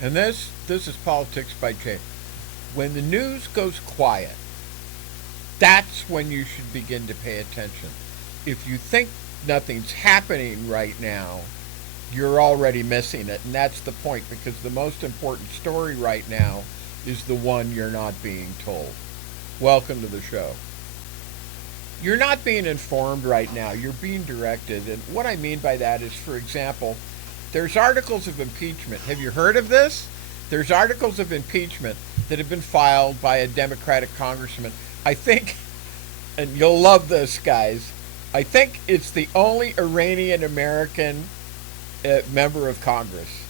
And this is Politics by Jay. When the news goes quiet, that's when you should begin to pay attention. If you think nothing's happening right now, you're already missing it. And that's the point, because the most important story right now is the one you're not being told. Welcome to the show. You're not being informed right now, you're being directed. And what I mean by that is, for example, there's articles of impeachment. Have you heard of this? There's articles of impeachment that have been filed by a Democratic congressman. I think, and you'll love this, guys, I think it's the only Iranian American member of Congress.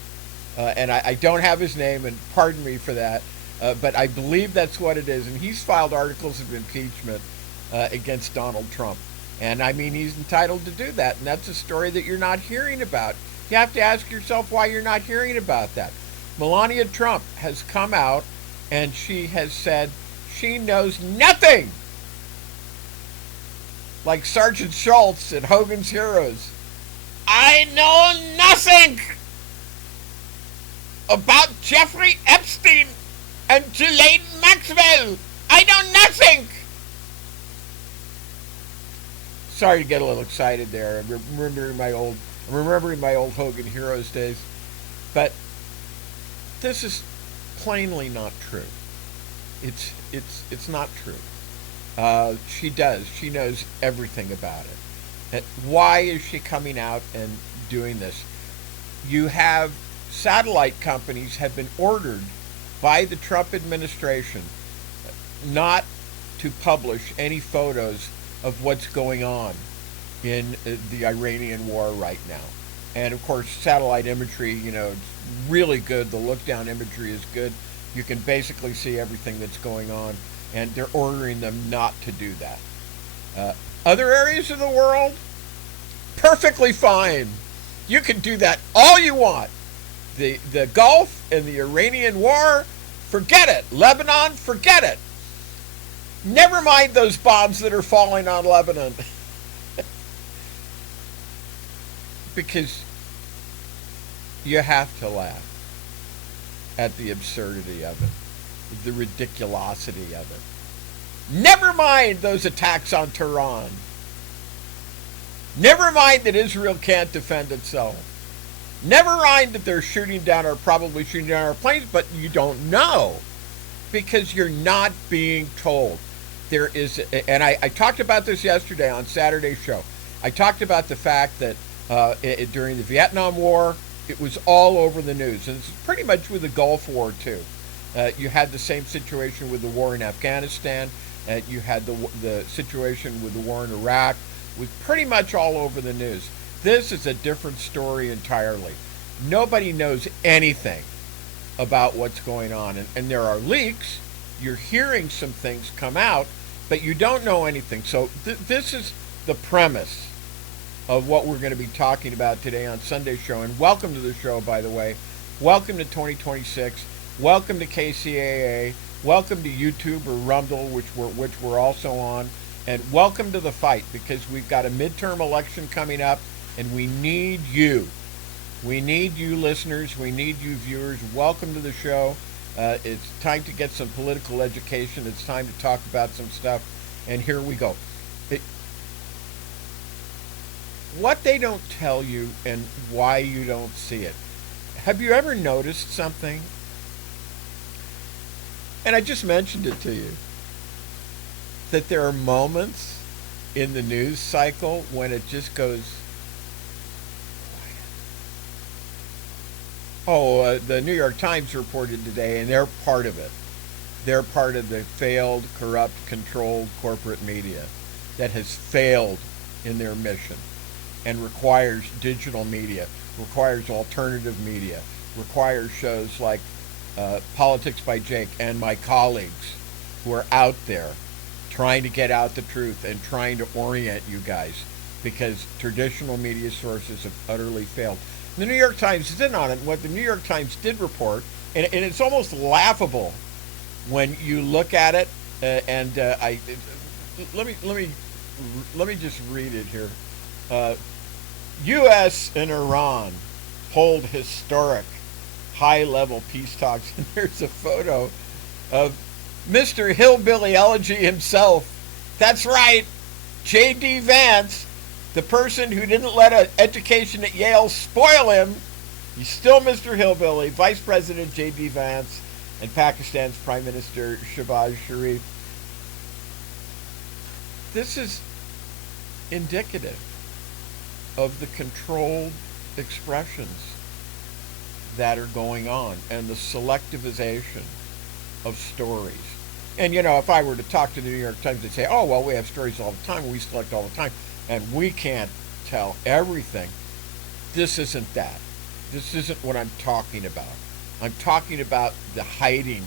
And I don't have his name, and pardon me for that, but I believe that's what it is. And he's filed articles of impeachment against Donald Trump. And I mean, he's entitled to do that. And that's a story that you're not hearing about. You have to ask yourself why you're not hearing about that. Melania Trump has come out and she has said she knows nothing. Like Sergeant Schultz in Hogan's Heroes. I know nothing about Jeffrey Epstein and Ghislaine Maxwell. I know nothing. Sorry to get a little excited there. I'm remembering my old Hogan Heroes days. But this is plainly not true. It's not true. She does. She knows everything about it. And why is she coming out and doing this? You have satellite companies have been ordered by the Trump administration not to publish any photos of what's going on in the Iranian war right now. And of course, satellite imagery, it's really good. The look down imagery is good. You can basically see everything that's going on, and they're ordering them not to do that. Other areas of the world, perfectly fine. You can do that all you want. The Gulf and the Iranian war, forget it. Lebanon, forget it. Never mind those bombs that are falling on Lebanon. Because you have to laugh at the absurdity of it, the ridiculosity of it. Never mind those attacks on Tehran. Never mind that Israel can't defend itself. Never mind that they're shooting down or probably shooting down our planes, but you don't know because you're not being told. There is, and I talked about this yesterday on Saturday's show. I talked about the fact that during the Vietnam War, it was all over the news, and it's pretty much with the Gulf War too. You had the same situation with the war in Afghanistan. You had the situation with the war in Iraq. It was pretty much all over the news. This is a different story entirely. Nobody knows anything about what's going on, and there are leaks. You're hearing some things come out, but you don't know anything. So this is the premise of what we're going to be talking about today on Sunday's show. And welcome to the show, by the way. Welcome to 2026. Welcome to KCAA. Welcome to YouTube or Rumble, which we're also on. And welcome to the fight, because we've got a midterm election coming up, and we need you. We need you listeners. We need you viewers. Welcome to the show. It's time to get some political education. It's time to talk about some stuff. And here we go. What they don't tell you and why you don't see it. Have you ever noticed something? And I just mentioned it to you. That there are moments in the news cycle when it just goes quiet. Oh, the New York Times reported today, and they're part of it. They're part of the failed, corrupt, controlled corporate media that has failed in their mission and requires digital media, requires alternative media, requires shows like Politics by Jake and my colleagues who are out there trying to get out the truth and trying to orient you guys, because traditional media sources have utterly failed. The New York Times is in on it. What the New York Times did report, and it's almost laughable when you look at it. Let me just read it here. U.S. and Iran hold historic high-level peace talks, and there's a photo of Mr. Hillbilly Elegy himself. That's right, J.D. Vance, the person who didn't let an education at Yale spoil him. He's still Mr. Hillbilly. Vice President J.D. Vance and Pakistan's Prime Minister Shehbaz Sharif. This is indicative of the controlled expressions that are going on and the selectivization of stories. And if I were to talk to the New York Times, they'd say, oh, well, we have stories all the time, we select all the time, and we can't tell everything. This isn't that. This isn't what I'm talking about. I'm talking about the hiding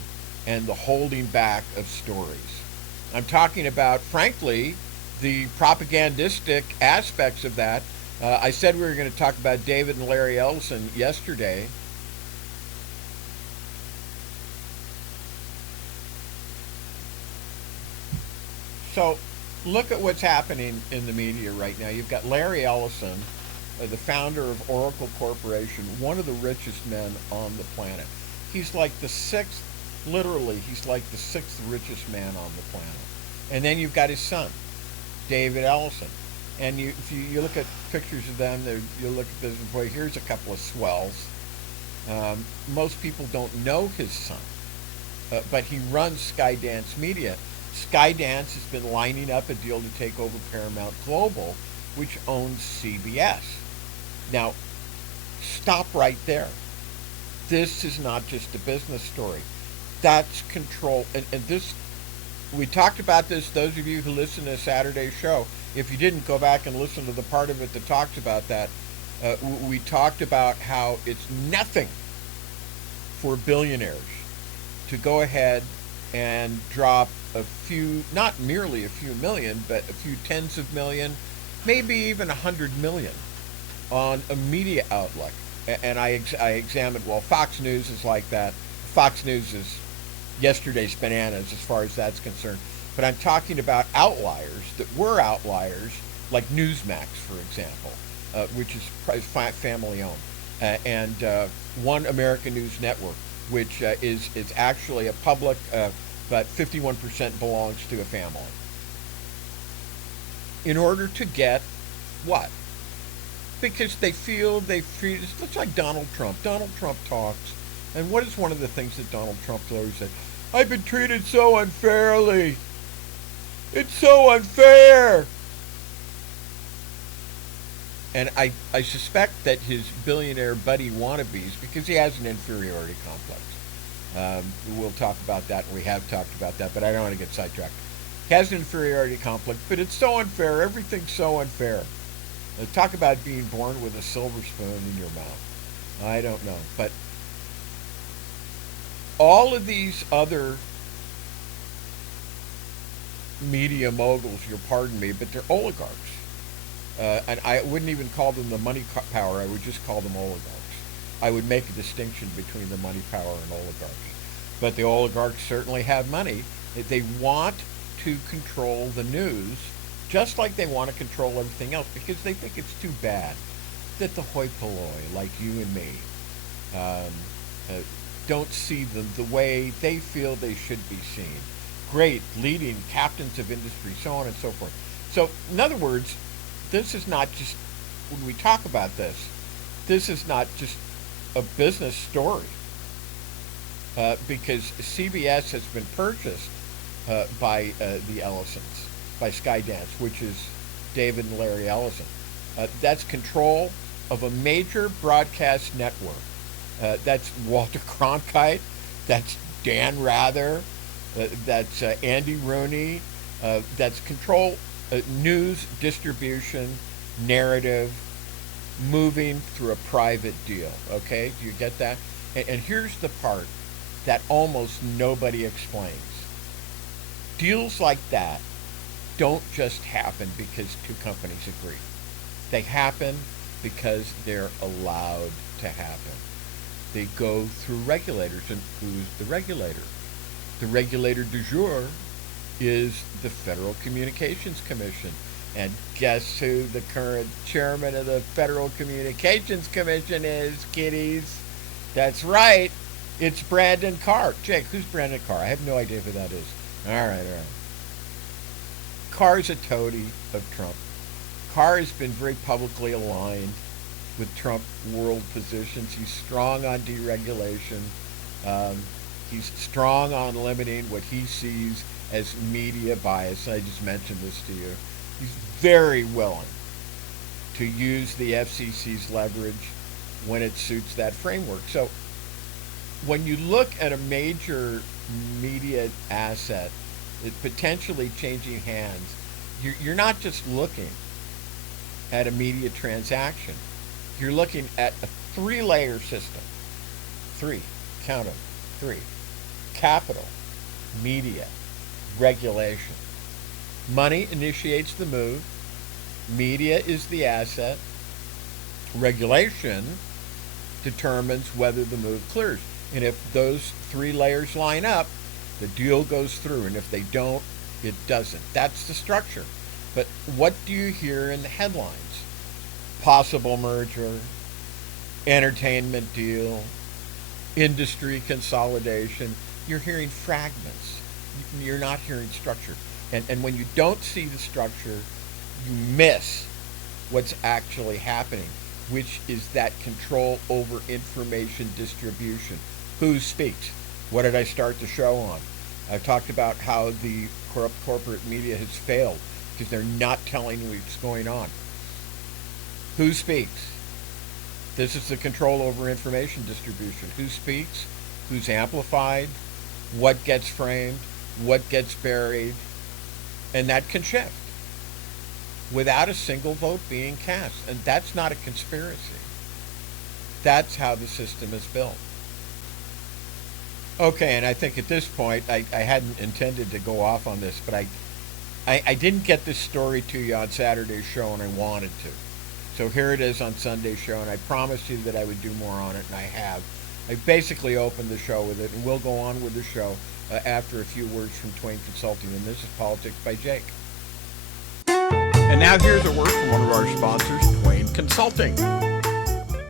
and the holding back of stories. I'm talking about, frankly, the propagandistic aspects of that. I said we were going to talk about David and Larry Ellison yesterday. So look at what's happening in the media right now. You've got Larry Ellison, the founder of Oracle Corporation, one of the richest men on the planet. He's like the sixth, literally, he's like the sixth richest man on the planet. And then you've got his son, David Ellison. And if you look at pictures of them, you look at this, boy, here's a couple of swells. Most people don't know his son, but he runs Skydance Media. Skydance has been lining up a deal to take over Paramount Global, which owns CBS. Now, stop right there. This is not just a business story. That's control. And this, we talked about this, those of you who listen to Saturday's show. If you didn't, go back and listen to the part of it that talks about that. We talked about how it's nothing for billionaires to go ahead and drop a few, not merely a few million, but a few tens of million, maybe even 100 million on a media outlet. And I examined, well, Fox News is like that. Fox News is yesterday's bananas as far as that's concerned. But I'm talking about outliers that were outliers, like Newsmax, for example, which is family owned, and One American News Network, which is actually a public, but 51% belongs to a family. In order to get what? Because they feel they've treated, it's like Donald Trump. Donald Trump talks, and what is one of the things that Donald Trump always said? I've been treated so unfairly. It's so unfair. And I suspect that his billionaire buddy wannabes, because he has an inferiority complex. We'll talk about that, and we have talked about that, but I don't want to get sidetracked. He has an inferiority complex, but it's so unfair. Everything's so unfair. Talk about being born with a silver spoon in your mouth. I don't know. But all of these other media moguls, you'll pardon me, but they're oligarchs. And I wouldn't even call them the money power. I would just call them oligarchs. I would make a distinction between the money power and oligarchy. But the oligarchs certainly have money. They want to control the news just like they want to control everything else, because they think it's too bad that the hoi polloi, like you and me, don't see them the way they feel they should be seen. Great leading captains of industry, so on and so forth. So, in other words, this is not just, when we talk about this is not just a business story, because CBS has been purchased by the Ellisons, by Skydance, which is David and Larry Ellison. That's control of a major broadcast network. That's Walter Cronkite, that's Dan Rather, that's Andy Rooney, that's control, news distribution, narrative, moving through a private deal. Okay, do you get that? And here's the part that almost nobody explains. Deals like that don't just happen because two companies agree. They happen because they're allowed to happen. They go through regulators, and who's the regulator? The regulator du jour is the Federal Communications Commission. And guess who the current chairman of the Federal Communications Commission is, kiddies? That's right. It's Brandon Carr. Jake, who's Brandon Carr? I have no idea who that is. All right, all right. Carr's a toady of Trump. Carr has been very publicly aligned with Trump world positions. He's strong on deregulation. Um, he's strong on limiting what he sees as media bias. I just mentioned this to you. He's very willing to use the FCC's leverage when it suits that framework. So when you look at a major media asset, it potentially changing hands, you're not just looking at a media transaction. You're looking at a three-layer system. Three, count them, three. Capital, media, regulation. Money initiates the move. Media is the asset. Regulation determines whether the move clears. And if those three layers line up, the deal goes through. And if they don't, it doesn't. That's the structure. But what do you hear in the headlines? Possible merger, entertainment deal, industry consolidation. You're hearing fragments. You're not hearing structure. And when you don't see the structure, you miss what's actually happening, which is that control over information distribution. Who speaks? What did I start the show on? I've talked about how the corrupt corporate media has failed because they're not telling what's going on. Who speaks? This is the control over information distribution. Who speaks? Who's amplified? What gets framed? What gets buried? And that can shift without a single vote being cast. And that's not a conspiracy. That's how the system is built. Okay, and I think at this point, I hadn't intended to go off on this, but I didn't get this story to you on Saturday's show, and I wanted to. So here it is on Sunday's show, and I promised you that I would do more on it, and I have. I basically opened the show with it, and we'll go on with the show after a few words from Twain Consulting, and this is Politics by Jake. And now here's a word from one of our sponsors, Twain Consulting.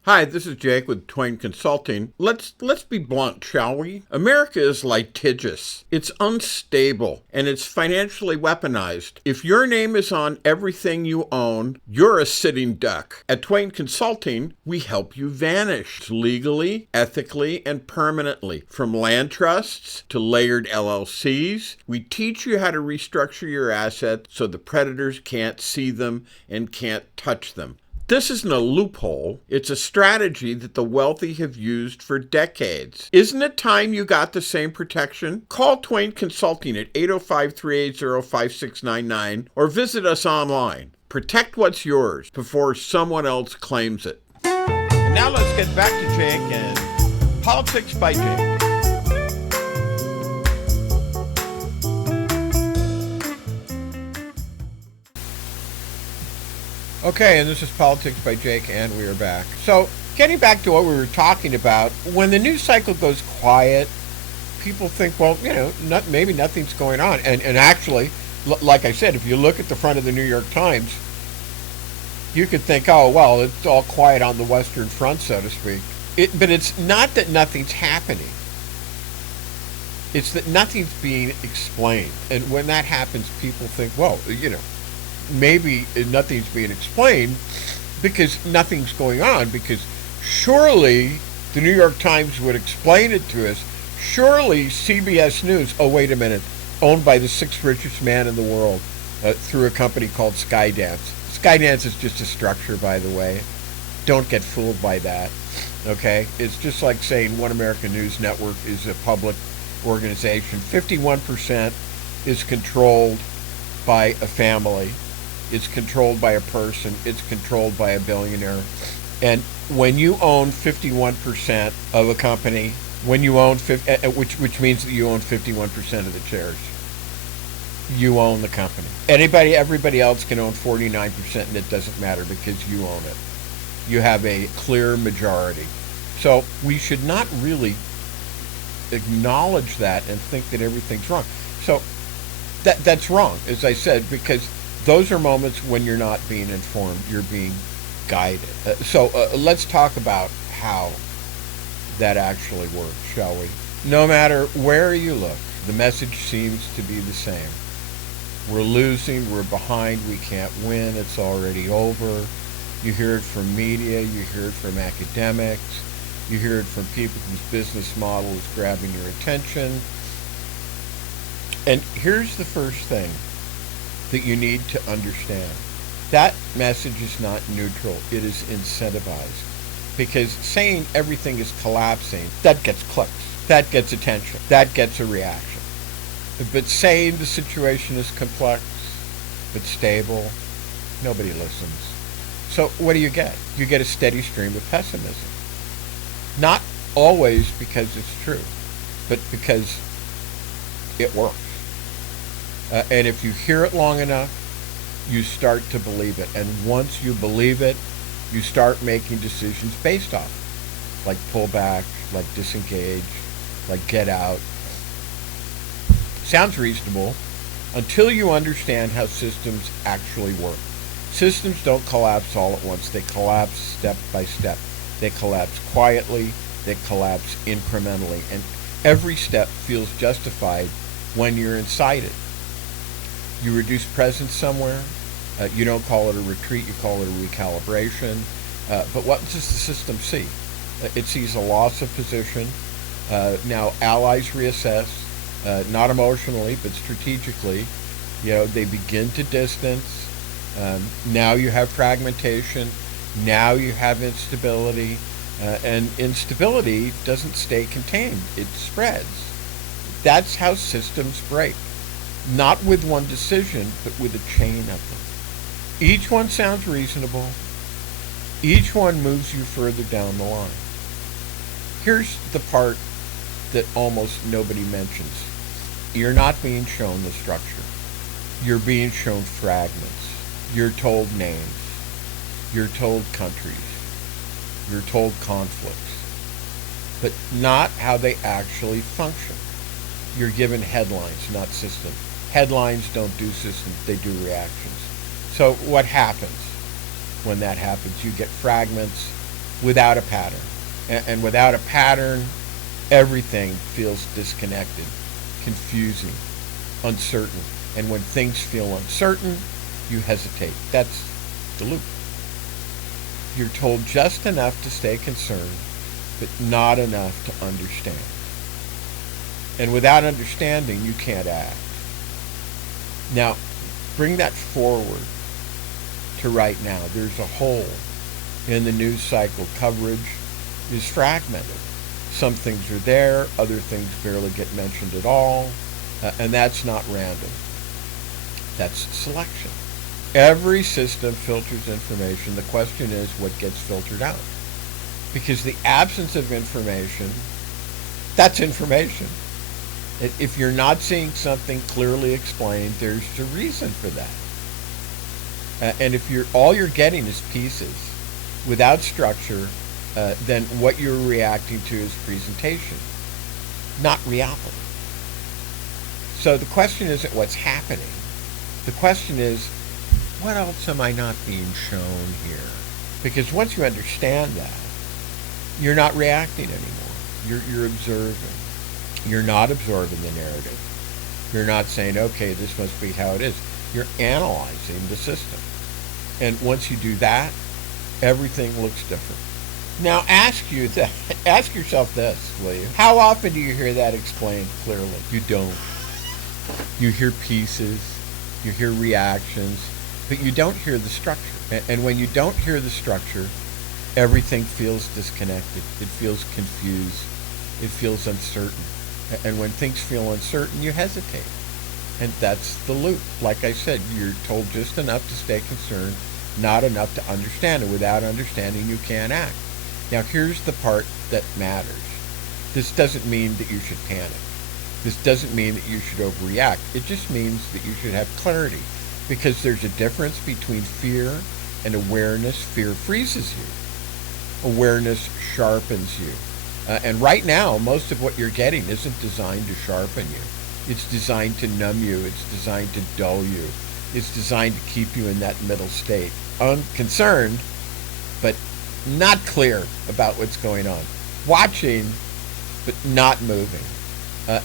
Hi, this is Jake with Twain Consulting. Let's be blunt, shall we? America is litigious. It's unstable, and it's financially weaponized. If your name is on everything you own, you're a sitting duck. At Twain Consulting, we help you vanish legally, ethically, and permanently. From land trusts to layered LLCs, we teach you how to restructure your assets so the predators can't see them and can't touch them. This isn't a loophole. It's a strategy that the wealthy have used for decades. Isn't it time you got the same protection? Call Twain Consulting at 805-380-5699 or visit us online. Protect what's yours before someone else claims it. And now let's get back to Jake and Politics by Jake. Okay, and this is Politics by Jake, and we are back. So, getting back to what we were talking about, when the news cycle goes quiet, people think, well, maybe nothing's going on. And actually, like I said, if you look at the front of the New York Times, you could think, oh, well, it's all quiet on the Western Front, so to speak. But it's not that nothing's happening. It's that nothing's being explained. And when that happens, people think, well, maybe nothing's being explained because nothing's going on, because surely the New York Times would explain it to us. Surely CBS News, oh, wait a minute, owned by the sixth richest man in the world through a company called Skydance. Skydance is just a structure, by the way. Don't get fooled by that, okay? It's just like saying One American News Network is a public organization. 51% is controlled by a family. It's controlled by a person. It's controlled by a billionaire. And when you own 51% of a company, when you own, which means that you own 51% of the shares, you own the company. Everybody else can own 49%, and it doesn't matter because you own it. You have a clear majority. So we should not really acknowledge that and think that everything's wrong. So that's wrong, as I said, because those are moments when you're not being informed, you're being guided. So let's talk about how that actually works, shall we? No matter where you look, the message seems to be the same. We're losing, we're behind, we can't win, it's already over. You hear it from media, you hear it from academics, you hear it from people whose business model is grabbing your attention. And here's the first thing that you need to understand. That message is not neutral, it is incentivized. Because saying everything is collapsing, that gets clicks, that gets attention, that gets a reaction. But saying the situation is complex but stable, nobody listens. So what do you get? You get a steady stream of pessimism. Not always because it's true, but because it works. And if you hear it long enough, you start to believe it. And once you believe it, you start making decisions based off it. Like pull back, like disengage, like get out. Sounds reasonable until you understand how systems actually work. Systems don't collapse all at once. They collapse step by step. They collapse quietly. They collapse incrementally. And every step feels justified when you're inside it. You reduce presence somewhere. You don't call it a retreat. You call it a recalibration. But what does the system see? It sees a loss of position. Now allies reassess, not emotionally, but strategically. They begin to distance. Now you have fragmentation. Now you have instability. And instability doesn't stay contained. It spreads. That's how systems break. Not with one decision, but with a chain of them. Each one sounds reasonable. Each one moves you further down the line. Here's the part that almost nobody mentions. You're not being shown the structure. You're being shown fragments. You're told names. You're told countries. You're told conflicts. But not how they actually function. You're given headlines, not systems. Headlines don't do systems, they do reactions. So what happens when that happens? You get fragments without a pattern. And without a pattern, everything feels disconnected, confusing, uncertain. And when things feel uncertain, you hesitate. That's the loop. You're told just enough to stay concerned, but not enough to understand. And without understanding, you can't act. Now, bring that forward to right now. There's a hole in the news cycle. Coverage is fragmented. Some things are there, other things barely get mentioned at all, and that's not random. That's selection. Every system filters information. The question is what gets filtered out. Because the absence of information, that's information. If you're not seeing something clearly explained, there's a reason for that. And if all you're getting is pieces without structure, then what you're reacting to is presentation, not reality. So the question isn't what's happening. The question is, what else am I not being shown here? Because once you understand that, you're not reacting anymore. You're observing. You're not absorbing the narrative. You're not saying, okay, this must be how it is. You're analyzing the system. And once you do that, everything looks different. Now ask yourself this, will you? How often do you hear that explained clearly? You don't. You hear pieces, you hear reactions, but you don't hear the structure. And when you don't hear the structure, everything feels disconnected. It feels confused. It feels uncertain. And when things feel uncertain, you hesitate. And that's the loop. Like I said, you're told just enough to stay concerned, not enough to understand it. Without understanding, you can't act. Now, here's the part that matters. This doesn't mean that you should panic. This doesn't mean that you should overreact. It just means that you should have clarity. Because there's a difference between fear and awareness. Fear freezes you. Awareness sharpens you. And right now, most of what you're getting isn't designed to sharpen you. It's designed to numb you. It's designed to dull you. It's designed to keep you in that middle state. Unconcerned, but not clear about what's going on. watching but not moving.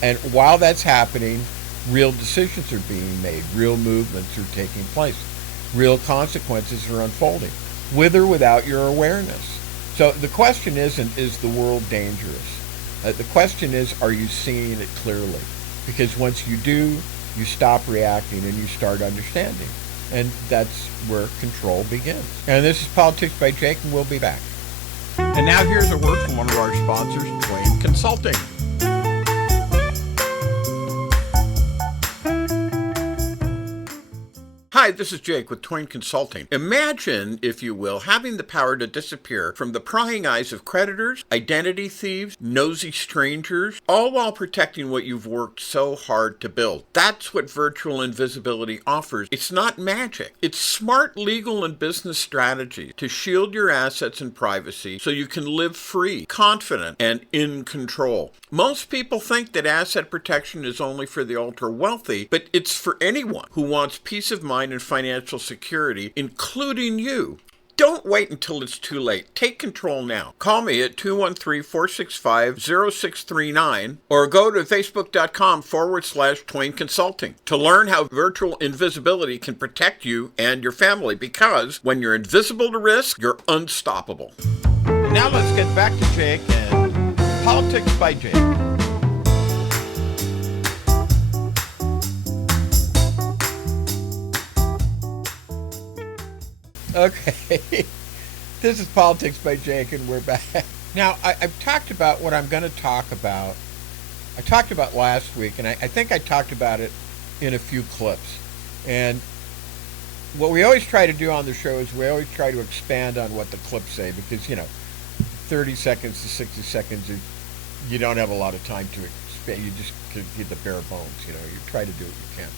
And while that's happening, real decisions are being made, real movements are taking place, real consequences are unfolding, with or without your awareness. So the question isn't, is the world dangerous? The question is, are you seeing it clearly? Because once you do, you stop reacting and you start understanding. And that's where control begins. And this is Politics by Jake, and we'll be back. And now here's a word from one of our sponsors, Twain Consulting. Hi, this is Jake with Twain Consulting. Imagine, if you will, having the power to disappear from the prying eyes of creditors, identity thieves, nosy strangers, all while protecting what you've worked so hard to build. That's what virtual invisibility offers. It's not magic. It's smart legal and business strategy to shield your assets and privacy so you can live free, confident, and in control. Most people think that asset protection is only for the ultra-wealthy, but it's for anyone who wants peace of mind and financial security, including you. Don't wait until it's too late. Take control now. Call me at 213-465-0639 or go to facebook.com/Twain Consulting to learn how virtual invisibility can protect you and your family, because when you're invisible to risk, you're unstoppable. And now let's get back to Jake and Politics by Jake. Okay, this is Politics by Jake, and we're back. Now, I've talked about what I'm going to talk about. I talked about last week, and I think I talked about it in a few clips. And what we always try to do on the show is we always try to expand on what the clips say, because, 30 seconds to 60 seconds, you don't have a lot of time to expand. You just can get the bare bones, you try to do what you can.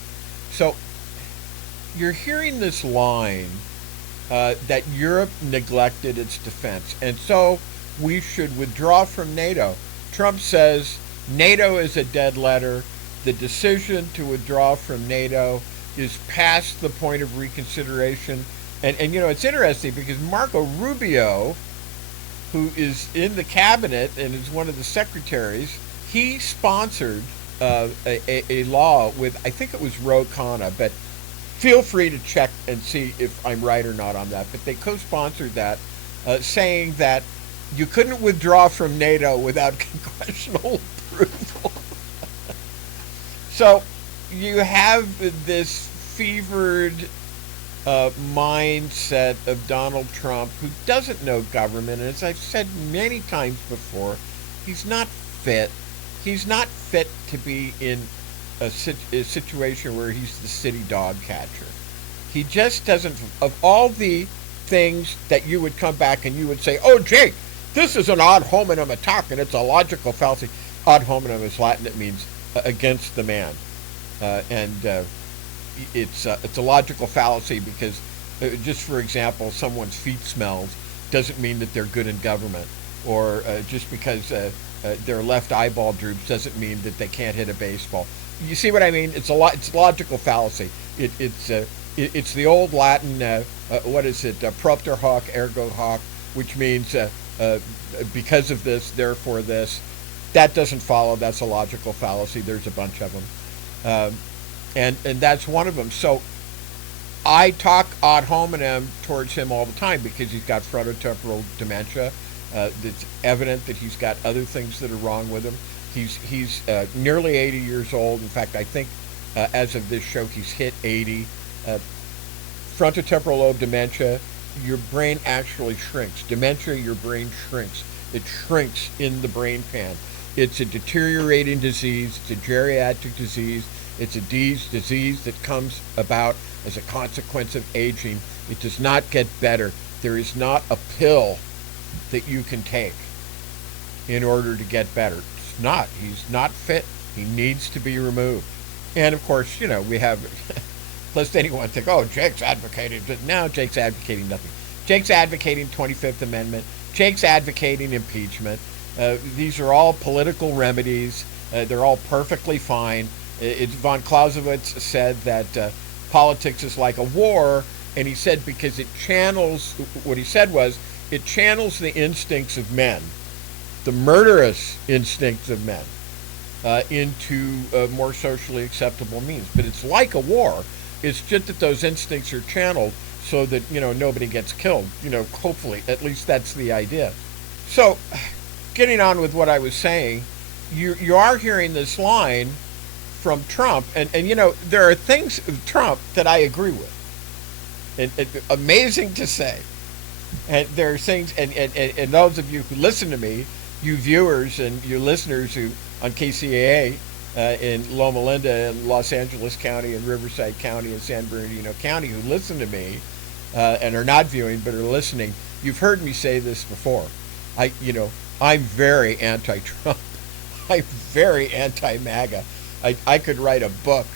So, you're hearing this line, that Europe neglected its defense, and so we should withdraw from NATO. Trump says NATO is a dead letter. The decision to withdraw from NATO is past the point of reconsideration. And it's interesting because Marco Rubio, who is in the cabinet and is one of the secretaries, he sponsored a law with, I think it was Ro Khanna, but feel free to check and see if I'm right or not on that. But they co-sponsored that, saying that you couldn't withdraw from NATO without congressional approval. So you have this fevered mindset of Donald Trump, who doesn't know government. And as I've said many times before, he's not fit. He's not fit to be in a situation where he's the city dog catcher. He just doesn't. Of all the things that you would come back and you would say, oh, Jake, this is an ad hominem attack and it's a logical fallacy. Ad hominem is Latin. It means against the man. It's a logical fallacy because, just for example, someone's feet smells doesn't mean that they're good in government. Or just because their left eyeball droops doesn't mean that they can't hit a baseball. You see what I mean? It's a logical fallacy. It's the old Latin, what is it, propter hoc, ergo hoc, which means because of this, therefore this. That doesn't follow. That's a logical fallacy. There's a bunch of them. And that's one of them. So I talk ad hominem towards him all the time because he's got frontotemporal dementia. It's evident that he's got other things that are wrong with him. He's nearly 80 years old. In fact, I think as of this show, he's hit 80. Frontotemporal lobe dementia, your brain actually shrinks. Dementia, your brain shrinks. It shrinks in the brain pan. It's a deteriorating disease. It's a geriatric disease. It's a disease that comes about as a consequence of aging. It does not get better. There is not a pill that you can take in order to get better. He's not fit. He needs to be removed. And of course, we have, lest anyone think, oh, Jake's advocating. No, Jake's advocating nothing. Jake's advocating 25th Amendment. Jake's advocating impeachment. These are all political remedies. They're all perfectly fine. Von Clausewitz said that politics is like a war, and he said because it channels the instincts of men. the murderous instincts of men into more socially acceptable means. But it's like a war. It's just that those instincts are channeled so that, nobody gets killed. Hopefully, at least that's the idea. So, getting on with what I was saying, you are hearing this line from Trump, and there are things of Trump that I agree with. And amazing to say. And there are things, and those of you who listen to me, you viewers and you listeners who on KCAA in Loma Linda and Los Angeles County and Riverside County and San Bernardino County who listen to me and are not viewing but are listening, you've heard me say this before. I'm very anti-Trump. I'm very anti-MAGA. I could write a book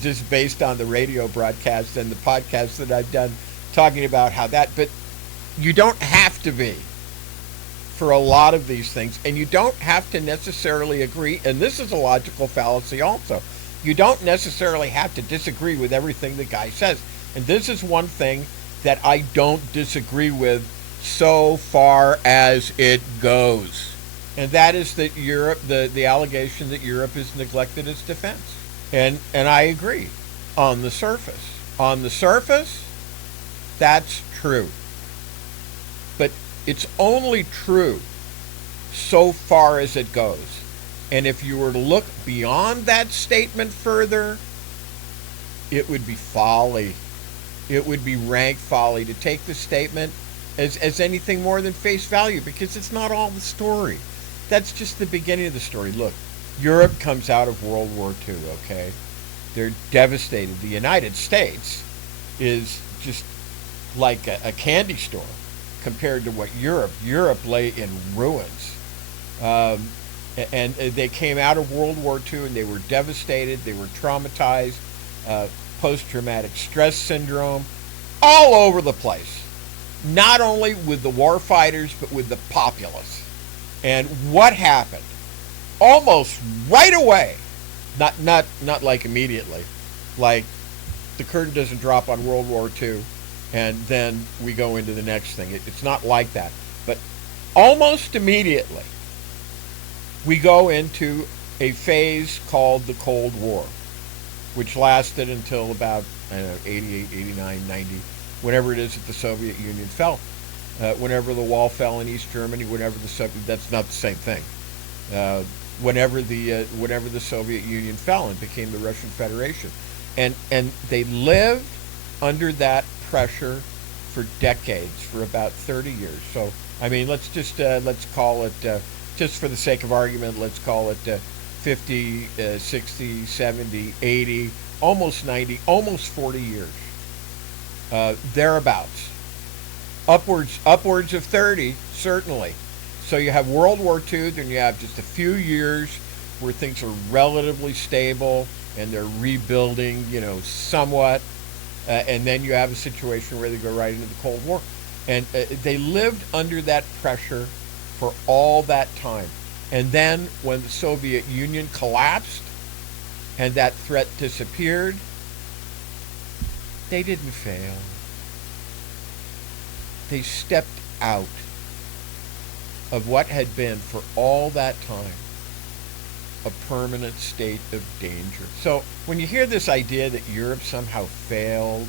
just based on the radio broadcast and the podcast that I've done talking about how that, but you don't have to be for a lot of these things, and you don't have to necessarily agree, and this is a logical fallacy also. You don't necessarily have to disagree with everything the guy says. And this is one thing that I don't disagree with so far as it goes. And that is that Europe, the allegation that Europe has neglected its defense. And I agree on the surface. On the surface, that's true. But it's only true so far as it goes. And if you were to look beyond that statement further, it would be folly. It would be rank folly to take the statement as anything more than face value, because it's not all the story. That's just the beginning of the story. Look, Europe comes out of World War II, okay? They're devastated. The United States is just like a candy store compared to what Europe lay in ruins. And they came out of World War II and they were devastated. They were traumatized, post-traumatic stress syndrome, all over the place. Not only with the war fighters, but with the populace. And what happened? Almost right away, not like immediately, like the curtain doesn't drop on World War II and then we go into the next thing. It's not like that. But almost immediately, we go into a phase called the Cold War, which lasted until about, 88, 89, 90, whenever it is that the Soviet Union fell. Whenever the wall fell in East Germany, that's not the same thing. Whenever the Soviet Union fell and became the Russian Federation. And they lived under that pressure for decades, for about 30 years. So, let's call it, just for the sake of argument, let's call it 50, 60, 70, 80, almost 90, almost 40 years. Thereabouts. Upwards of 30, certainly. So you have World War II, then you have just a few years where things are relatively stable and they're rebuilding, somewhat. And then you have a situation where they go right into the Cold War. And they lived under that pressure for all that time. And then when the Soviet Union collapsed and that threat disappeared, they didn't fail. They stepped out of what had been for all that time a permanent state of danger. So when you hear this idea that Europe somehow failed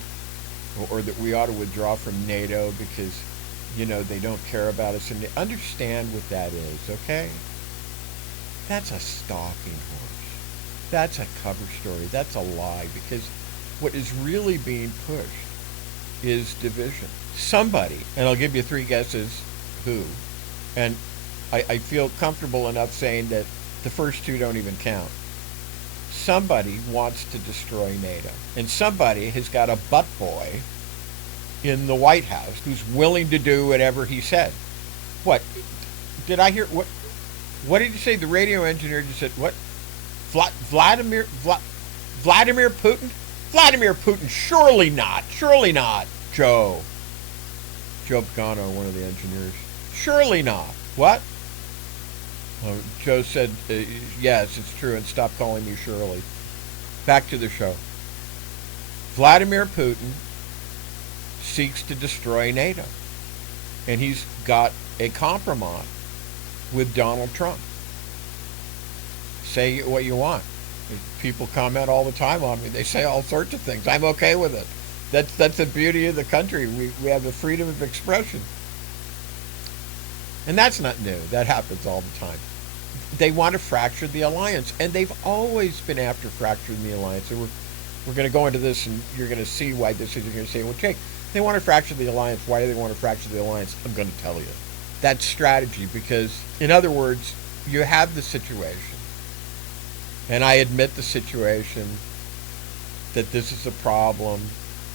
or that we ought to withdraw from NATO because, they don't care about us, and they understand what that is, okay? That's a stalking horse. That's a cover story. That's a lie, because what is really being pushed is division. Somebody, and I'll give you 3 guesses who, and I feel comfortable enough saying that the first 2 don't even count. Somebody wants to destroy NATO, and somebody has got a butt boy in the White House who's willing to do whatever he said. What? Did I hear? What did you say? The radio engineer just said, what? Vladimir Putin? Vladimir Putin, surely not. Surely not. Joe Pagano, one of the engineers. Surely not. What? Well, Joe said, yes, it's true, and stop calling me Shirley. Back to the show. Vladimir Putin seeks to destroy NATO. And he's got a compromise with Donald Trump. Say what you want. People comment all the time on me. They say all sorts of things. I'm okay with it. That's the beauty of the country. We have the freedom of expression. And that's not new. That happens all the time. They want to fracture the alliance, and they've always been after fracturing the alliance. And we're going to go into this, and you're going to see why this is. You're going to say, well, Jake, they want to fracture the alliance. Why do they want to fracture the alliance? I'm going to tell you. That's strategy because, in other words, you have the situation. And I admit the situation, that this is a problem,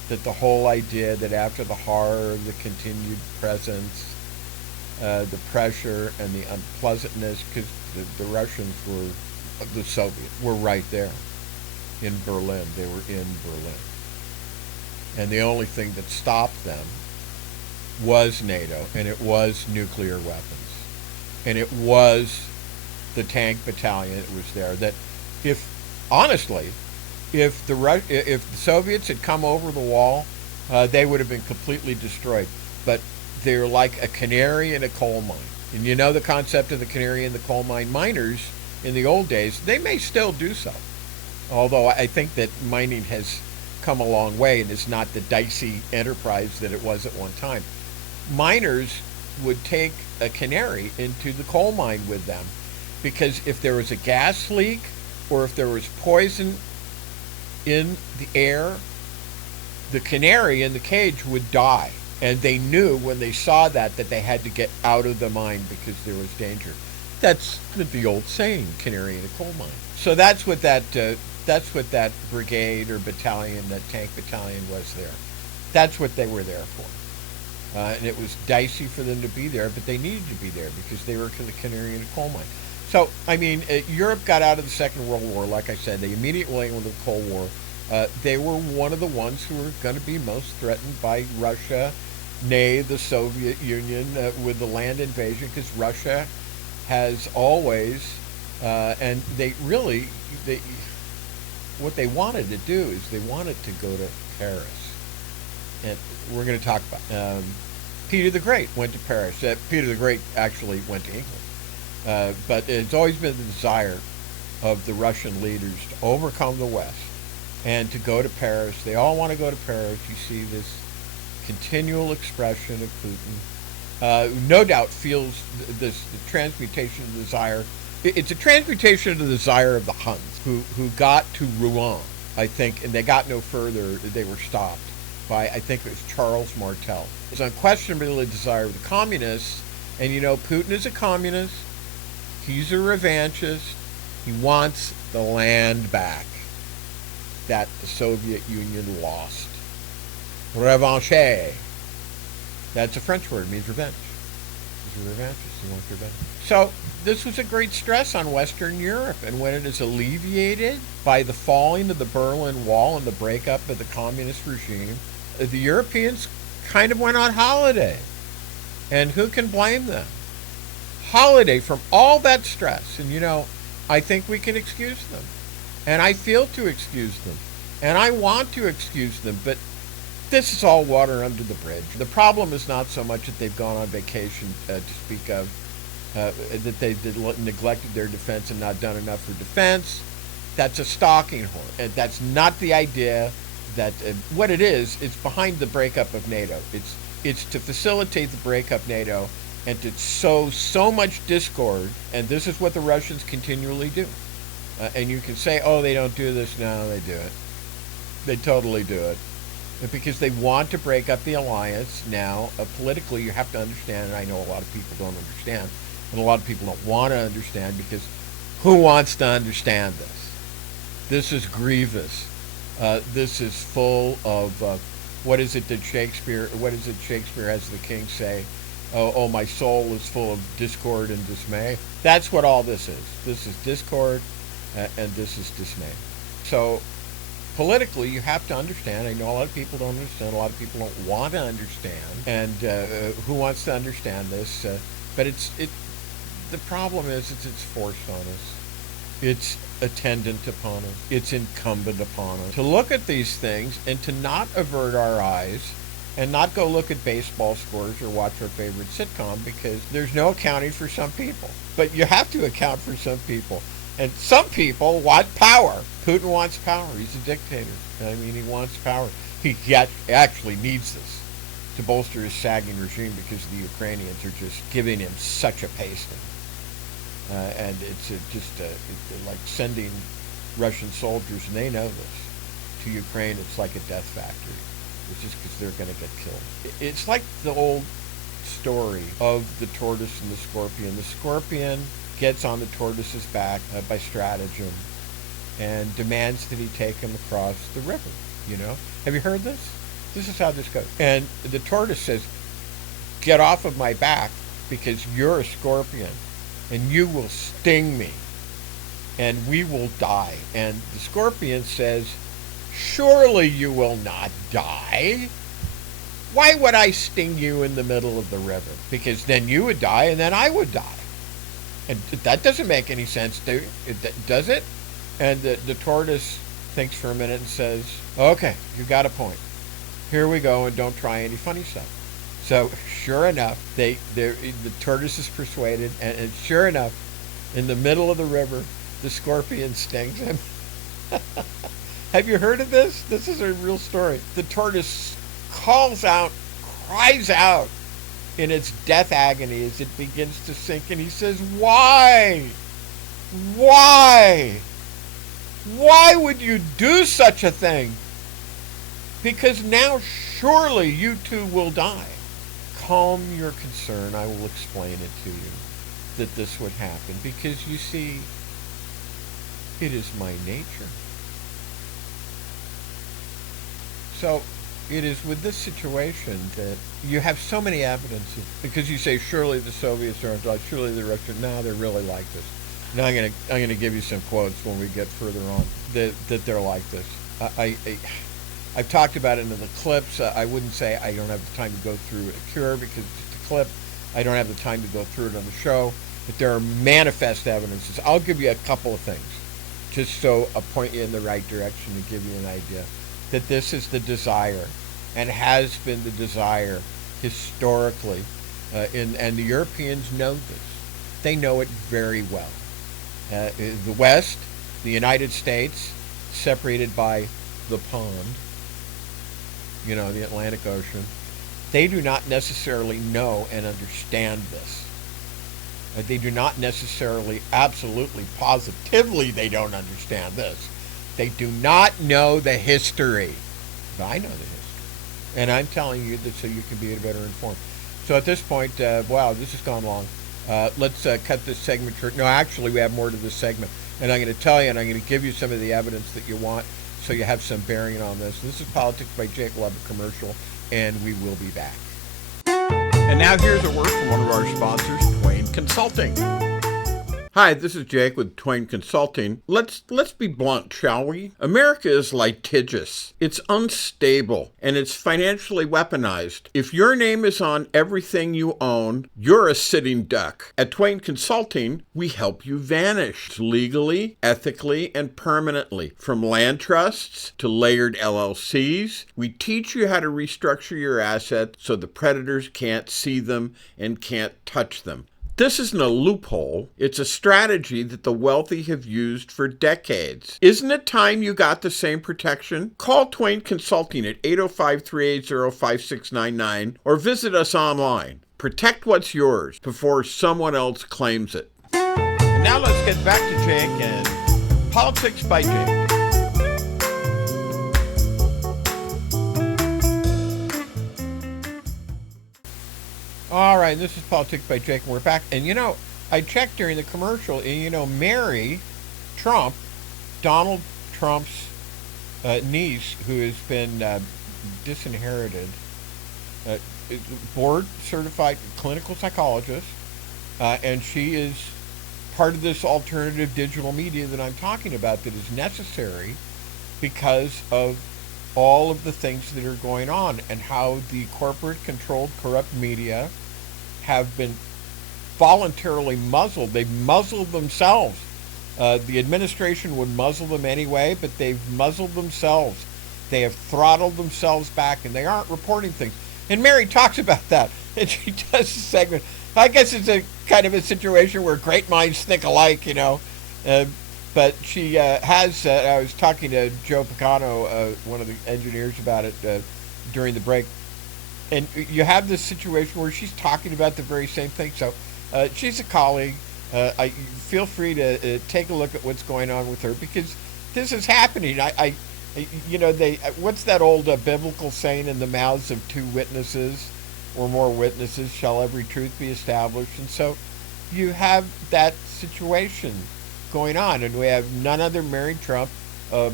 that the whole idea that after the horror of the continued presence, the pressure and the unpleasantness, because the Russians the Soviets, were right there in Berlin. They were in Berlin. And the only thing that stopped them was NATO, and it was nuclear weapons. And it was the tank battalion that was there. That honestly, if the Soviets had come over the wall, they would have been completely destroyed. But they're like a canary in a coal mine. And you know the concept of the canary in the coal mine. Miners in the old days, they may still do so. Although I think that mining has come a long way and is not the dicey enterprise that it was at one time. Miners would take a canary into the coal mine with them because if there was a gas leak or if there was poison in the air, the canary in the cage would die. And they knew when they saw that they had to get out of the mine because there was danger. That's the old saying, canary in a coal mine. So that's what that brigade or battalion, that tank battalion was there. That's what they were there for. And it was dicey for them to be there, but they needed to be there because they were the canary in a coal mine. So, I mean, Europe got out of the Second World War, like I said. They immediately went into the Cold War. They were one of the ones who were going to be most threatened by Russia, nay, the Soviet Union, with the land invasion, because Russia has always, and what they wanted to do is they wanted to go to Paris. And we're going to talk about Peter the Great went to Paris. Peter the Great actually went to England. But it's always been the desire of the Russian leaders to overcome the West and to go to Paris. They all want to go to Paris. You see this continual expression of Putin. No doubt feels the transmutation of desire. It's a transmutation of the desire of the Huns who got to Rouen, I think, and they got no further. They were stopped by, I think it was Charles Martel. It's unquestionably the desire of the communists, and you know, Putin is a communist. He's a revanchist. He wants the land back that the Soviet Union lost. Revanche. That's a French word. It means revenge. He's a revanchist. He wants revenge. So this was a great stress on Western Europe. And when it is alleviated by the falling of the Berlin Wall and the breakup of the communist regime, the Europeans kind of went on holiday. And who can blame them? Holiday from all that stress. And you know, I think we can excuse them. And I feel to excuse them. And I want to excuse them. But this is all water under the bridge. The problem is not so much that they've gone on vacation to speak of, that they've neglected their defense and not done enough for defense. That's a stalking horse. And that's not the idea that, what it is, it's behind the breakup of NATO. It's to facilitate the breakup of NATO and to sow so much discord, and this is what the Russians continually do. And you can say, oh, they don't do this. No, they do it. They totally do it. Because they want to break up the alliance. Now, politically, you have to understand, and I know a lot of people don't understand, and a lot of people don't want to understand, because who wants to understand this? This is grievous. This is full of, what is it Shakespeare has the king say? Oh, my soul is full of discord and dismay. That's what all this is. This is discord, and this is dismay. So, politically, you have to understand. I know a lot of people don't understand. A lot of people don't want to understand. And who wants to understand this? But the problem is it's forced on us. It's attendant upon us. It's incumbent upon us to look at these things and to not avert our eyes and not go look at baseball scores or watch our favorite sitcom, because there's no accounting for some people. But you have to account for some people. And some people want power. Putin wants power. He's a dictator. I mean, he wants power. He actually needs this to bolster his sagging regime, because the Ukrainians are just giving him such a pasting. And it's like sending Russian soldiers, and they know this, to Ukraine. It's like a death factory. It's just because they're going to get killed. It's like the old story of the tortoise and the scorpion. The scorpion gets on the tortoise's back by stratagem and demands that he take him across the river. You know? Have you heard this? This is how this goes. And the tortoise says, "Get off of my back, because you're a scorpion and you will sting me and we will die." And the scorpion says, "Surely you will not die. Why would I sting you in the middle of the river? Because then you would die and then I would die. And that doesn't make any sense, does it?" And the tortoise thinks for a minute and says, "Okay, you got a point. Here we go, and don't try any funny stuff." So sure enough, the tortoise is persuaded, and sure enough, in the middle of the river, the scorpion stings him. Have you heard of this? This is a real story. The tortoise calls out, cries out in its death agony as it begins to sink, and he says, "Why? Why? Why would you do such a thing? Because now surely you too will die." Calm your concern. I will explain it to you that this would happen, because you see, it is my nature. So it is with this situation that you have so many evidences, because you say, surely the Soviets aren't like, surely the Russians, no, they're really like this. Now I'm gonna give you some quotes when we get further on that they're like this. I've talked about it in the clips. I wouldn't say I don't have the time to go through a cure, because it's just a clip. I don't have the time to go through it on the show. But there are manifest evidences. I'll give you a couple of things, just so I'll point you in the right direction to give you an idea that this is the desire, and has been the desire historically. And the Europeans know this. They know it very well. The West, the United States, separated by the pond, the Atlantic Ocean, they do not necessarily know and understand this. They do not necessarily, absolutely, positively, they don't understand this. They do not know the history. But I know the history. And I'm telling you that so you can be better informed. So at this point, wow, this has gone long. Let's cut this segment short. No, actually, we have more to this segment. And I'm going to tell you, and I'm going to give you some of the evidence that you want, so you have some bearing on this. This is Politics by Jake. We'll have a commercial, and we will be back. And now here's a word from one of our sponsors, Twain Consulting. Hi, this is Jake with Twain Consulting. Let's be blunt, shall we? America is litigious. It's unstable, and it's financially weaponized. If your name is on everything you own, you're a sitting duck. At Twain Consulting, we help you vanish legally, ethically, and permanently. From land trusts to layered LLCs, we teach you how to restructure your assets so the predators can't see them and can't touch them. This isn't a loophole. It's a strategy that the wealthy have used for decades. Isn't it time you got the same protection? Call Twain Consulting at 805-380-5699 or visit us online. Protect what's yours before someone else claims it. And now let's get back to Jake and Politics by Jake. All right, this is Politics by Jake, and we're back. And I checked during the commercial, and Mary Trump, Donald Trump's niece, who has been disinherited, board certified clinical psychologist, and she is part of this alternative digital media that I'm talking about that is necessary because of all of the things that are going on, and how the corporate controlled corrupt media have been voluntarily muzzled. They've muzzled themselves. The administration would muzzle them anyway, but they've muzzled themselves They have throttled themselves back, and they aren't reporting things. And Mary talks about that, and she does a segment. I guess it's a kind of a situation where great minds think alike, but she has. I was talking to Joe Picano, one of the engineers, about it during the break, and you have this situation where she's talking about the very same thing. So she's a colleague. I feel free to take a look at what's going on with her, because this is happening. They what's that old biblical saying? In the mouths of two witnesses or more witnesses shall every truth be established. And so you have that situation going on, and we have none other Mary Trump,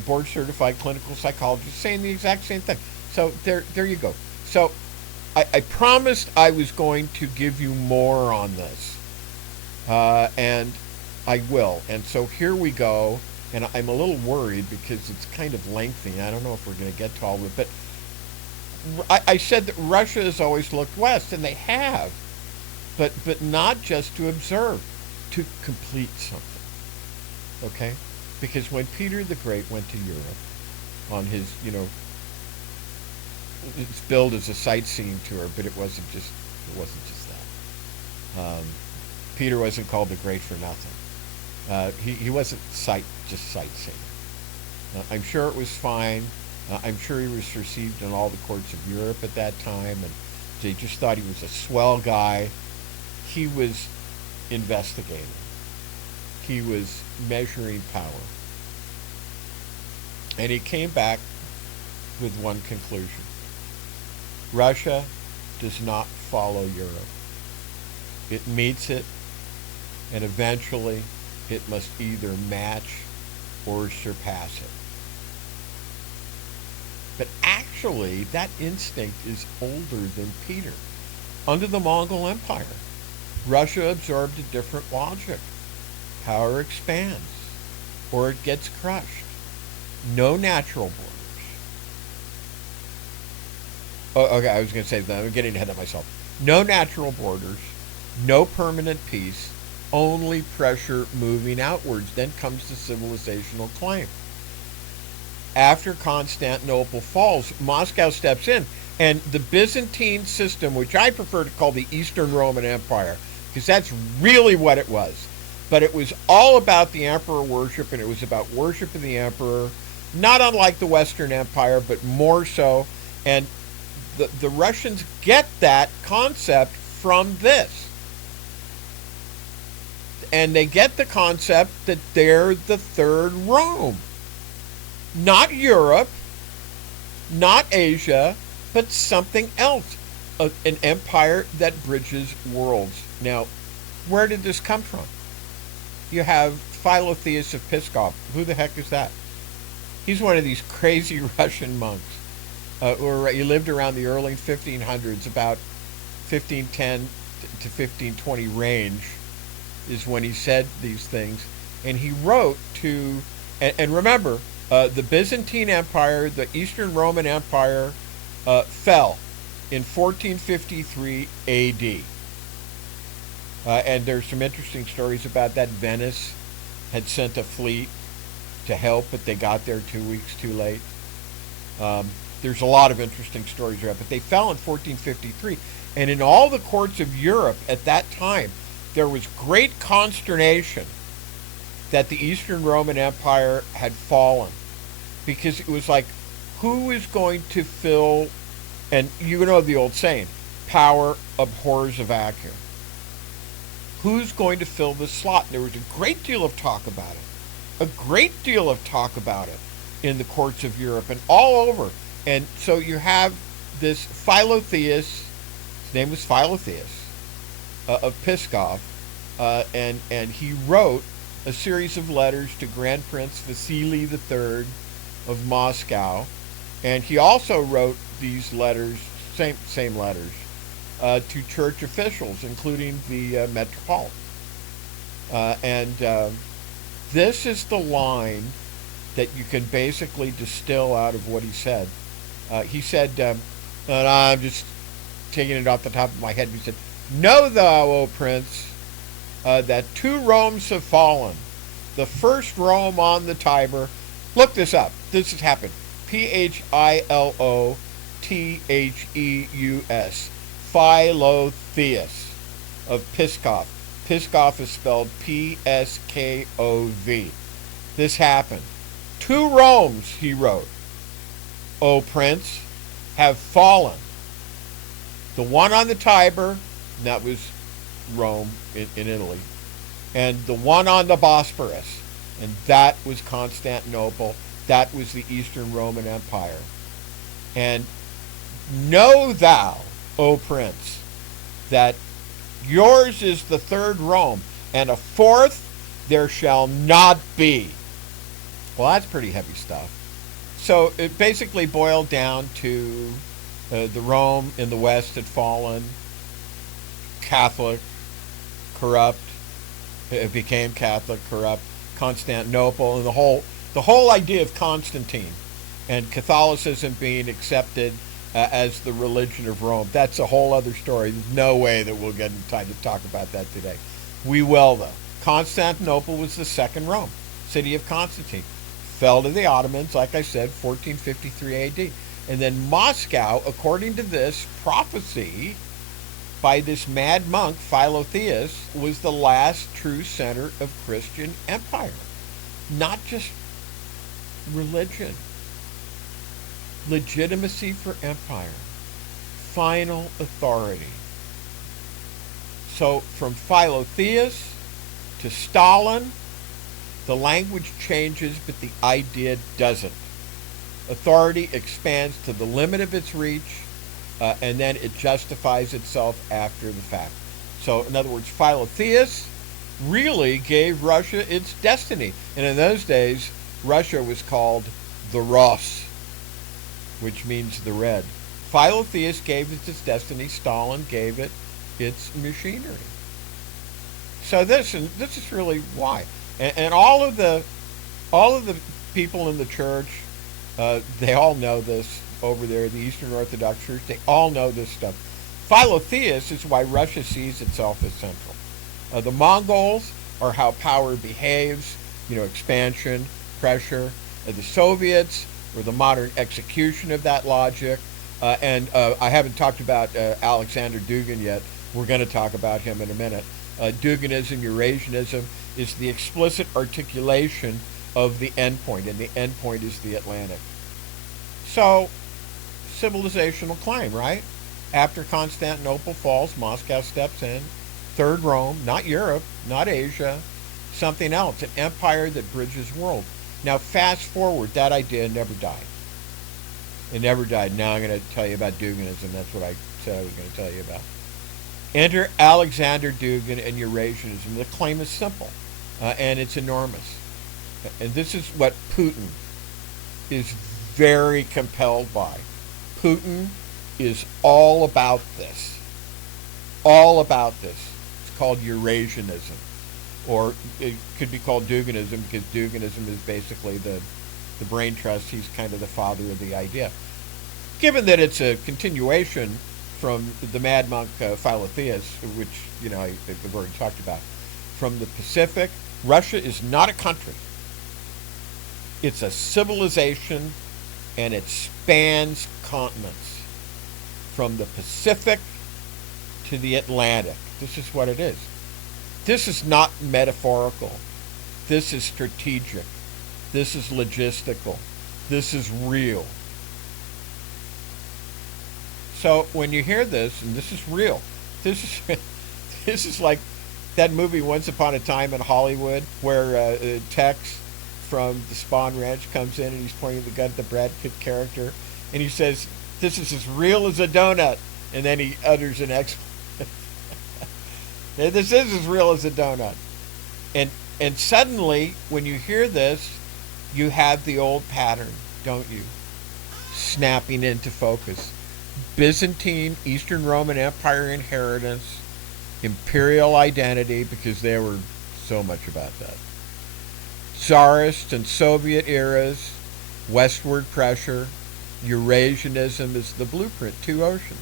board certified clinical psychologist, saying the exact same thing. So there you go. So I promised I was going to give you more on this, and I will. And so here we go. And I'm a little worried because it's kind of lengthy. I don't know if we're going to get to all of it. But I said that Russia has always looked west, and they have. But not just to observe, to complete something. Okay? Because when Peter the Great went to Europe on his, it's billed as a sightseeing tour, but it wasn't just that. Peter wasn't called the Great for nothing. He wasn't just sightseeing. I'm sure it was fine. I'm sure he was received in all the courts of Europe at that time, and they just thought he was a swell guy. He was investigating. He was measuring power. And he came back with one conclusion. Russia does not follow Europe. It meets it, and eventually it must either match or surpass it. But actually, that instinct is older than Peter. Under the Mongol Empire, Russia absorbed a different logic. Power expands, or it gets crushed. No natural borders. Oh, okay, I was going to say that. I'm getting ahead of myself. No natural borders, no permanent peace, only pressure moving outwards. Then comes the civilizational claim. After Constantinople falls, Moscow steps in, and the Byzantine system, which I prefer to call the Eastern Roman Empire, because that's really what it was. But it was all about the emperor worship, and it was about worship of the emperor, not unlike the Western Empire, but more so. And the Russians get that concept from this. And they get the concept that they're the third Rome. Not Europe, not Asia, but something else. An empire that bridges worlds. Now, where did this come from? You have Philotheus of Pskov. Who the heck is that? He's one of these crazy Russian monks. He lived around the early 1500s, about 1510 to 1520 range is when he said these things. And he wrote to, and remember, the Byzantine Empire, the Eastern Roman Empire, fell in 1453 AD. And there's some interesting stories about that. Venice had sent a fleet to help, but they got there 2 weeks too late. There's a lot of interesting stories about it, but they fell in 1453. And in all the courts of Europe at that time, there was great consternation that the Eastern Roman Empire had fallen, because it was like, who is going to fill, and you know the old saying, power abhors a vacuum. Who's going to fill this slot? And there was a great deal of talk about it. A great deal of talk about it in the courts of Europe and all over. And so you have this Philotheus, his name was Philotheus, of Pskov, and he wrote a series of letters to Grand Prince Vasily III of Moscow, and he also wrote these letters, same letters, to church officials, including the Metropolitan. This is the line that you can basically distill out of what he said. He said, and I'm just taking it off the top of my head, he said, "Know thou, O Prince, that two Romes have fallen. The first Rome on the Tiber," look this up, this has happened, Philotheus. Philotheus of Pskov. Pskov is spelled Pskov. This happened. Two Romes, he wrote, O prince, have fallen. The one on the Tiber, and that was Rome in Italy, and the one on the Bosporus, and that was Constantinople. That was the Eastern Roman Empire. And know thou, O prince, that yours is the third Rome, and a fourth there shall not be. Well, that's pretty heavy stuff. So it basically boiled down to the Rome in the West had fallen, Catholic, corrupt. It became Catholic, corrupt. Constantinople, and the whole idea of Constantine and Catholicism being accepted as the religion of Rome. That's a whole other story. There's no way that we'll get in time to talk about that today. We will, though. Constantinople was the second Rome, city of Constantine. Fell to the Ottomans, like I said, 1453 AD. And then Moscow, according to this prophecy by this mad monk, Philotheus, was the last true center of Christian empire. Not just religion. Legitimacy for empire. Final authority. So from Philotheus to Stalin, the language changes, but the idea doesn't. Authority expands to the limit of its reach, and then it justifies itself after the fact. So, in other words, Philotheus really gave Russia its destiny. And in those days, Russia was called the Rus, which means the red. Philotheus gave it its destiny. Stalin gave it its machinery. So this is really why. And all of the people in the church, they all know this over there, the Eastern Orthodox Church, they all know this stuff. Philotheus is why Russia sees itself as central. The Mongols are how power behaves, expansion, pressure. The Soviets were the modern execution of that logic. And I haven't talked about Alexander Dugin yet. We're going to talk about him in a minute. Duginism, Eurasianism, is the explicit articulation of the endpoint, and the endpoint is the Atlantic. So, civilizational claim, right? After Constantinople falls, Moscow steps in. Third Rome, not Europe, not Asia, something else, an empire that bridges world. Now, fast forward, that idea never died. It never died. Now I'm going to tell you about Duginism. That's what I said I was going to tell you about. Enter Alexander Dugin and Eurasianism. The claim is simple, and it's enormous. And this is what Putin is very compelled by. Putin is all about this. All about this. It's called Eurasianism. Or it could be called Duginism, because Duginism is basically the brain trust. He's kind of the father of the idea. Given that it's a continuation from the mad monk Philotheus, which, I've already talked about, from the Pacific, Russia is not a country. It's a civilization, and it spans continents. From the Pacific to the Atlantic. This is what it is. This is not metaphorical. This is strategic. This is logistical. This is real. So when you hear this, and this is real, this is like that movie Once Upon a Time in Hollywood, where Tex from the Spawn Ranch comes in and he's pointing the gun at the Brad Pitt character, and he says, "This is as real as a donut," and then he utters an exclamation. This is as real as a donut. And suddenly, when you hear this, you have the old pattern, don't you? Snapping into focus. Byzantine, Eastern Roman Empire inheritance, imperial identity, because they were so much about that. Tsarist and Soviet eras, westward pressure. Eurasianism is the blueprint, two oceans,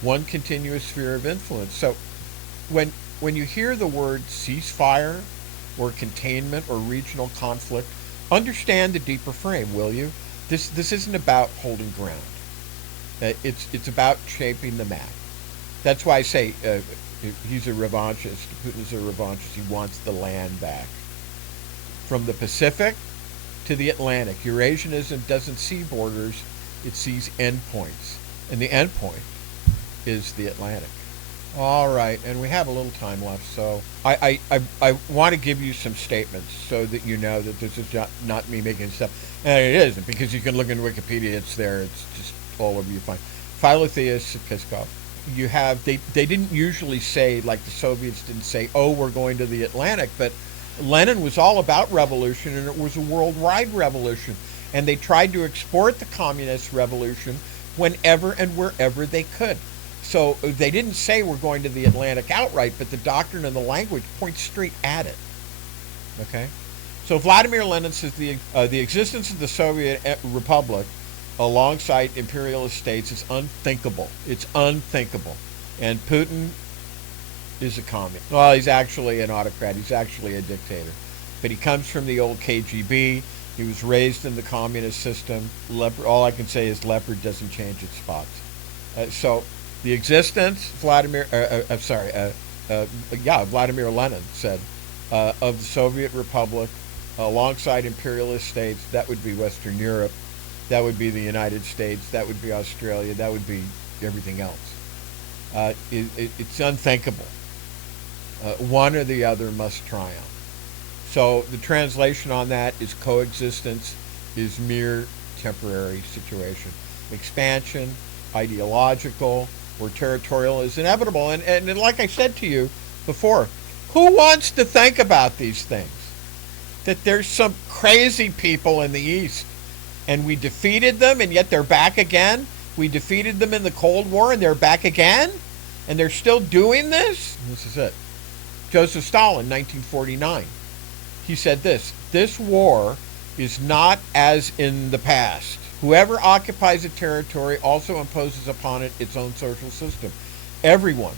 one continuous sphere of influence. So when you hear the word ceasefire or containment or regional conflict, understand the deeper frame, will you? This isn't about holding ground. It's about shaping the map. That's why I say he's a revanchist. Putin's a revanchist. He wants the land back from the Pacific to the Atlantic. Eurasianism doesn't see borders; it sees endpoints, and the endpoint is the Atlantic. All right, and we have a little time left, so I want to give you some statements so that you know that this is not me making stuff, and it isn't, because you can look in Wikipedia, it's there, it's just all over you find. Philotheus Episcop. You have, they didn't usually say, like the Soviets didn't say, oh, we're going to the Atlantic, but Lenin was all about revolution, and it was a worldwide revolution, and they tried to export the communist revolution whenever and wherever they could. So they didn't say we're going to the Atlantic outright, but the doctrine and the language point straight at it. Okay? So Vladimir Lenin says the existence of the Soviet Republic alongside imperialist states is unthinkable. It's unthinkable. And Putin is a communist. Well, he's actually an autocrat. He's actually a dictator. But he comes from the old KGB. He was raised in the communist system. All I can say is leopard doesn't change its spots. So the existence, Vladimir Lenin said, of the Soviet Republic alongside imperialist states, that would be Western Europe, that would be the United States, that would be Australia, that would be everything else. It's unthinkable. One or the other must triumph. So the translation on that is coexistence is mere temporary situation. Expansion, ideological, or territorial is inevitable. And like I said to you before, who wants to think about these things? That there's some crazy people in the East, and we defeated them, and yet they're back again. We defeated them in the Cold War, and they're back again, and they're still doing this. This is it. Joseph Stalin, 1949. He said this war is not as in the past. Whoever occupies a territory also imposes upon it its own social system. Everyone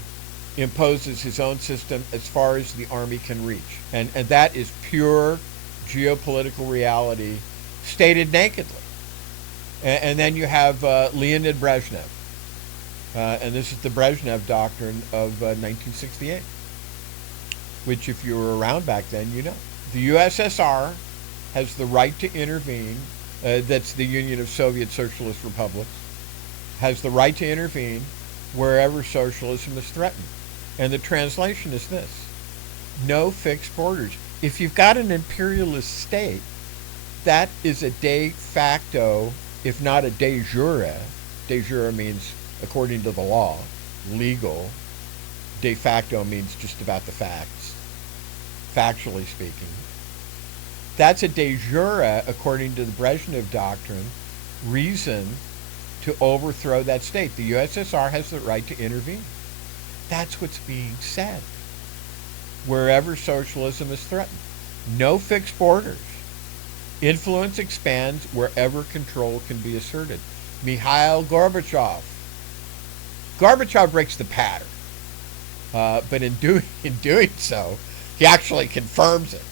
imposes his own system as far as the army can reach. And that is pure geopolitical reality stated nakedly. And then you have Leonid Brezhnev. And this is the Brezhnev doctrine of 1968, which if you were around back then, you know. The USSR has the right to intervene, that's the Union of Soviet Socialist Republics, has the right to intervene wherever socialism is threatened. And the translation is this: no fixed borders. If you've got an imperialist state, that is a de facto, if not a de jure means according to the law, legal. De facto means just about the facts, factually speaking. That's a de jure, according to the Brezhnev doctrine, reason to overthrow that state. The USSR has the right to intervene. That's what's being said. Wherever socialism is threatened. No fixed borders. Influence expands wherever control can be asserted. Mikhail Gorbachev. Gorbachev breaks the pattern. But in doing so, he actually confirms it.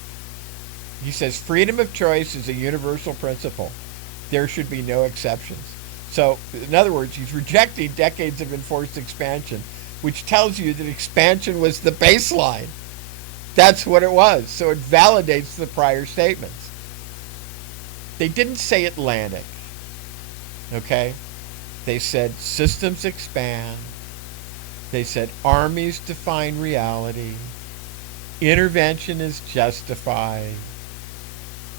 He says freedom of choice is a universal principle. There should be no exceptions. So, in other words, he's rejecting decades of enforced expansion, which tells you that expansion was the baseline. That's what it was. So it validates the prior statements. They didn't say Atlantic. Okay? They said systems expand. They said armies define reality. Intervention is justified.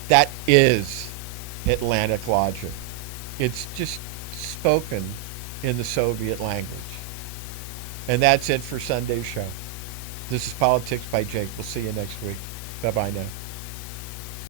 That is Atlantic logic. It's just spoken in the Soviet language. And that's it for Sunday's show. This is Politics by Jake. We'll see you next week. Bye-bye now.